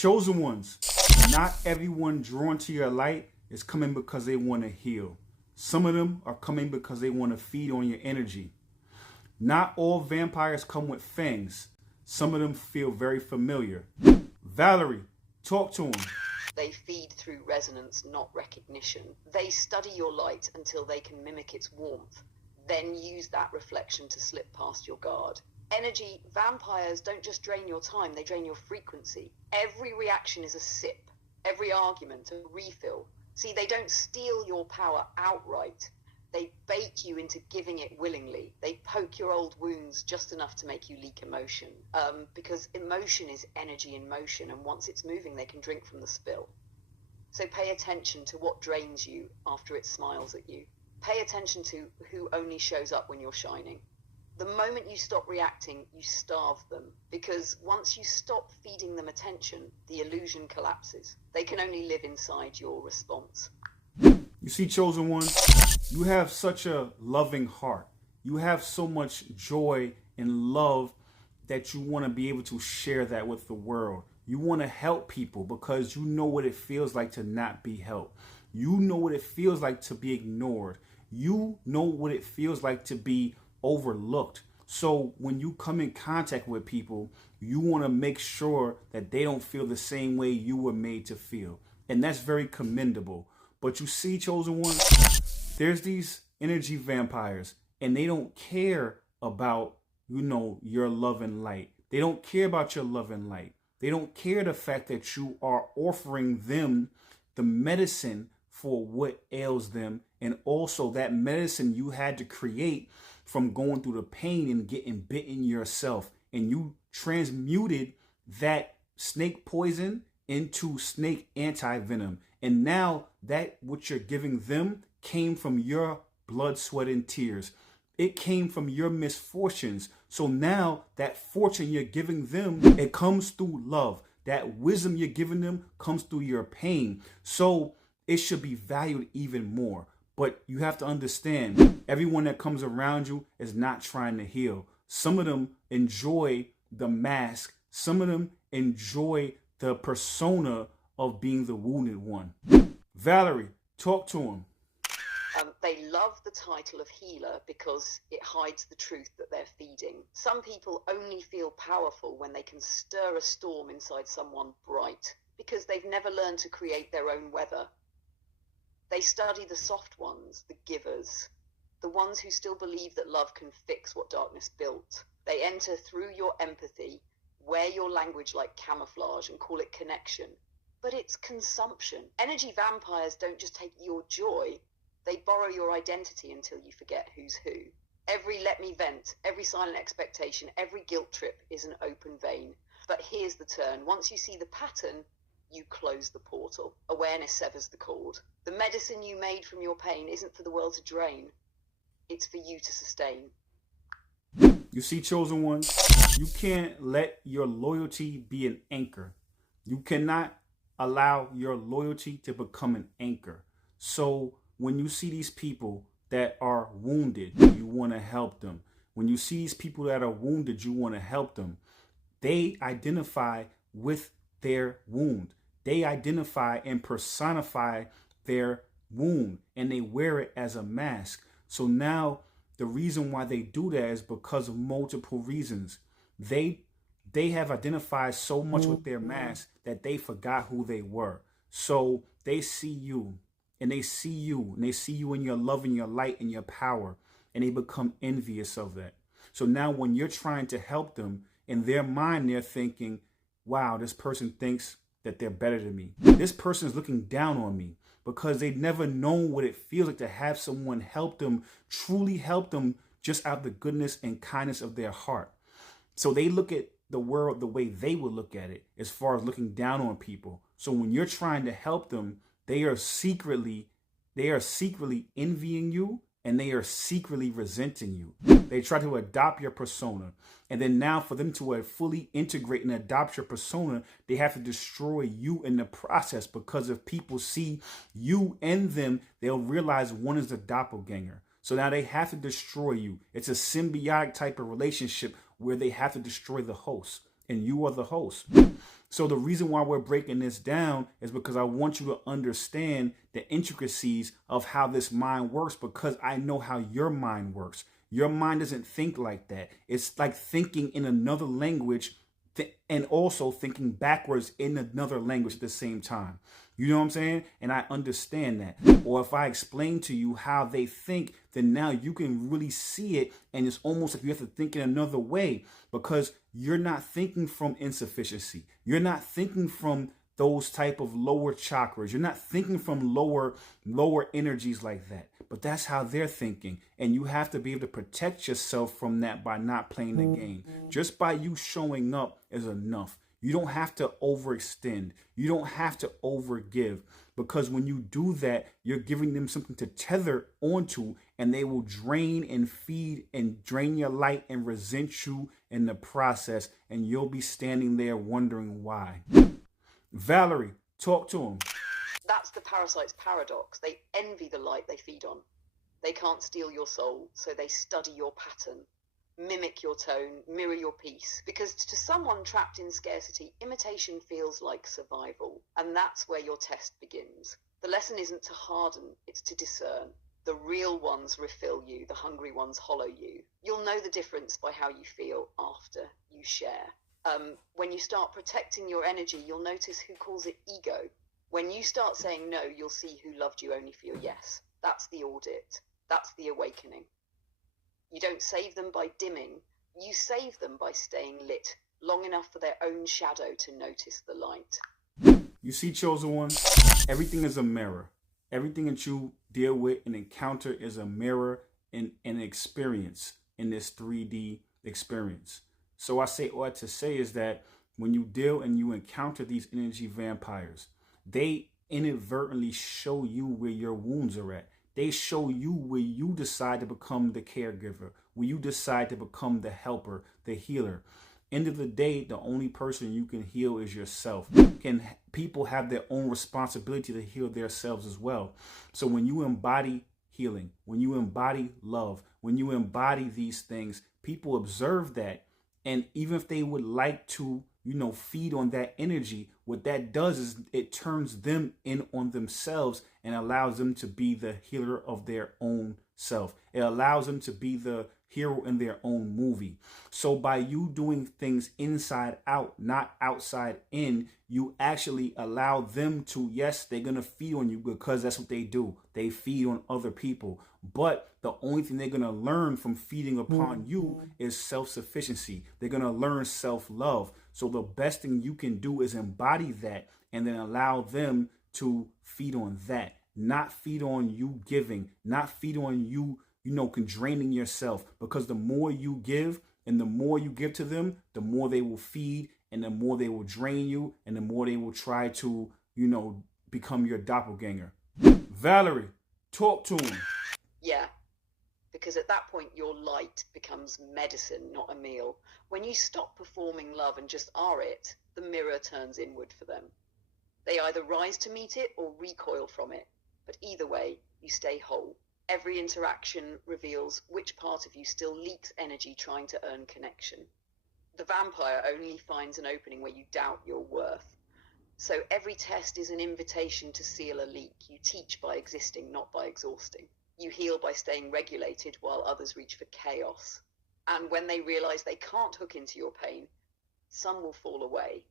Chosen ones, not everyone drawn to your light is coming because they want to heal. Some of them are coming because they want to feed on your energy. Not all vampires come with fangs. Some of them feel very familiar. Valerie, talk to them. They feed through resonance, not recognition. They study your light until they can mimic its warmth, then use that reflection to slip past your guard. Energy, vampires don't just drain your time, they drain your frequency. Every reaction is a sip, every argument a refill. See, they don't steal your power outright. They bait you into giving it willingly. They poke your old wounds just enough to make you leak emotion. Because emotion is energy in motion, and once it's moving, they can drink from the spill. So pay attention to what drains you after it smiles at you. Pay attention to who only shows up when you're shining. The moment you stop reacting, you starve them, because once you stop feeding them attention, the illusion collapses. They can only live inside your response. You see, chosen one, you have such a loving heart. You have so much joy and love that you want to be able to share that with the world. You want to help people because you know what it feels like to not be helped. You know what it feels like to be ignored. You know what it feels like to be overlooked. So when you come in contact with people, you want to make sure that they don't feel the same way you were made to feel. And that's very commendable. But you see, chosen one, there's these energy vampires, and they don't care about, your love and light. They don't care about your love and light. They don't care the fact that you are offering them the medicine for what ails them, and also that medicine you had to create from going through the pain and getting bitten yourself. And you transmuted that snake poison into snake anti-venom. And now that what you're giving them came from your blood, sweat, and tears. It came from your misfortunes. So now that fortune you're giving them, it comes through love. That wisdom you're giving them comes through your pain. So it should be valued even more. But you have to understand, everyone that comes around you is not trying to heal. Some of them enjoy the mask. Some of them enjoy the persona of being the wounded one. Valerie, talk to him. They love the title of healer because it hides the truth that they're feeding. Some people only feel powerful when they can stir a storm inside someone bright, because they've never learned to create their own weather. They study the soft ones, the givers, the ones who still believe that love can fix what darkness built. They enter through your empathy, wear your language like camouflage, and call it connection. But it's consumption. Energy vampires don't just take your joy, they borrow your identity until you forget who's who. Every let me vent, every silent expectation, every guilt trip is an open vein. But here's the turn. Once you see the pattern, you close the portal. Awareness severs the cord. The medicine you made from your pain isn't for the world to drain. It's for you to sustain. You see, chosen one, you can't let your loyalty be an anchor. You cannot allow your loyalty to become an anchor. So when you see these people that are wounded, you want to help them. When you see these people that are wounded, you want to help them. They identify with their wound. They identify and personify their wound, and they wear it as a mask. So now the reason why they do that is because of multiple reasons. They have identified so much with their mask that they forgot who they were. So they see you, and they see you, and they see you in your love and your light and your power, and they become envious of that. So now when you're trying to help them, in their mind, they're thinking, wow, this person thinks that they're better than me. This person is looking down on me, because they've never known what it feels like to have someone help them, truly help them, just out of the goodness and kindness of their heart. So they look at the world the way they would look at it, as far as looking down on people. So when you're trying to help them, they are secretly envying you, and they are secretly resenting you. They try to adopt your persona. And then now for them to fully integrate and adopt your persona, they have to destroy you in the process, because if people see you and them, they'll realize one is the doppelganger. So now they have to destroy you. It's a symbiotic type of relationship where they have to destroy the host, and you are the host. So the reason why we're breaking this down is because I want you to understand the intricacies of how this mind works, because I know how your mind works. Your mind doesn't think like that. It's like thinking in another language and also thinking backwards in another language at the same time. You know what I'm saying? And I understand that. Or if I explain to you how they think, then now you can really see it. And it's almost like you have to think in another way, because you're not thinking from insufficiency. You're not thinking from those type of lower chakras. You're not thinking from lower energies like that. But that's how they're thinking. And you have to be able to protect yourself from that by not playing the game. Just by you showing up is enough. You don't have to overextend. You don't have to overgive, because when you do that, you're giving them something to tether onto, and they will drain and feed and drain your light and resent you in the process. And you'll be standing there wondering why. Valerie, talk to him. That's the parasite's paradox. They envy the light they feed on. They can't steal your soul, so they study your pattern, mimic your tone, mirror your peace. Because to someone trapped in scarcity, imitation feels like survival. And that's where your test begins. The lesson isn't to harden, it's to discern. The real ones refill you, the hungry ones hollow you. You'll know the difference by how you feel after you share. When you start protecting your energy, you'll notice who calls it ego. When you start saying no, you'll see who loved you only for your yes. That's the audit. That's the awakening. You don't save them by dimming. You save them by staying lit long enough for their own shadow to notice the light. You see, chosen one, everything is a mirror. Everything that you deal with and encounter is a mirror and an experience in this 3D experience. So I say what to say is that when you deal and you encounter these energy vampires, they inadvertently show you where your wounds are at. They show you where you decide to become the caregiver, where you decide to become the helper, the healer. End of the day, the only person you can heal is yourself. Can people have their own responsibility to heal themselves as well? So when you embody healing, when you embody love, when you embody these things, people observe that. And even if they would like to, feed on that energy, what that does is it turns them in on themselves and allows them to be the healer of their own self. It allows them to be the hero in their own movie. So by you doing things inside out, not outside in, you actually allow them to, yes, they're going to feed on you because that's what they do. They feed on other people. But the only thing they're going to learn from feeding upon you is self-sufficiency. They're going to learn self-love. So the best thing you can do is embody that and then allow them to feed on that, not feed on you giving, not feed on you, draining yourself, because the more you give and the more you give to them, the more they will feed and the more they will drain you and the more they will try to, become your doppelganger. Valerie, talk to him. Yeah, because at that point your light becomes medicine, not a meal. When you stop performing love and just are it, the mirror turns inward for them. They either rise to meet it or recoil from it, but either way, you stay whole. Every interaction reveals which part of you still leaks energy trying to earn connection. The vampire only finds an opening where you doubt your worth. So every test is an invitation to seal a leak. You teach by existing, not by exhausting. You heal by staying regulated while others reach for chaos. And when they realize they can't hook into your pain, some will fall away.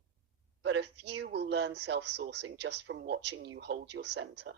But a few will learn self-sourcing just from watching you hold your center.